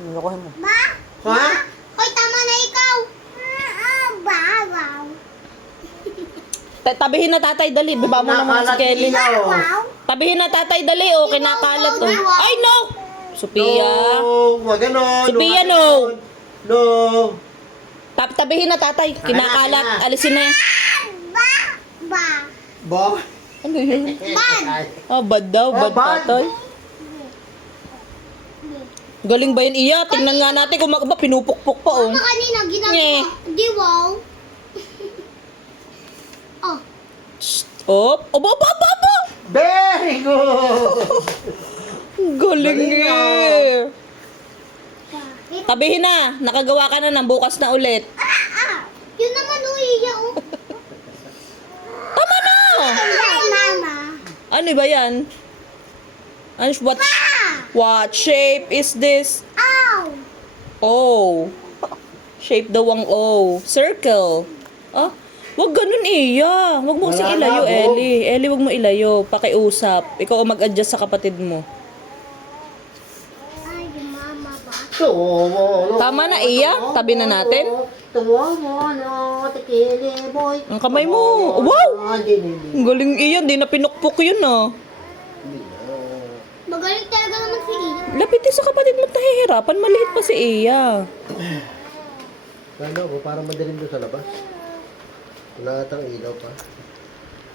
Nilokohin mo. Ba? Ha? Hoy, tama na ikaw. Wow. Tabihin na tatay, dali. Biba mo naman si Kelly. Wow. Tabihin na tatay, dali. Oh, kinakalat oh. Ay, no! Sophia. No, wag ganon. Sophia, wag no. ganon. No. Tabihin na tatay. Kinakalat. Alisin na yan. Ba. Ba? Ano yun? Bad. Ah, bad daw. Bad bad. tatay. Galing ba yun, Iya? Tingnan nga natin kung pinupukpuk pa oh. Ano kanina Nye. ginagawa? Di wow. Oh. Op. Obo. Very good. Galing Galing, eh. Bakit? Tabihin na. Nakagawa ka na ng bukas na ulit. Yun naman uiya oh. Tama na! Ay, mama. Ano ba yan? Ano, what shape is this? Ow. O. Shape daw ang O. Circle. Ah, wag ganun, Iya. Wag mo kasing Wala ilayo, na, Bo. Ellie. Ellie, wag mo ilayo. Pakiusap. Ikaw ang mag-adjust sa kapatid mo. Ay, yung mama ba? Tama na, Iya. Tabi na natin. Tuwa mo, no, tikili, boy. Ang kamay mo. Wow! Ang galing, Iya. Hindi na pinukpok yun, ah. Magaling talaga naman si Iya. Lapitin sa kapatid mo, tahihirapan. Maliit pa si Iya. Ano ko, parang madalim doon sa labas. Wala atang ilaw pa.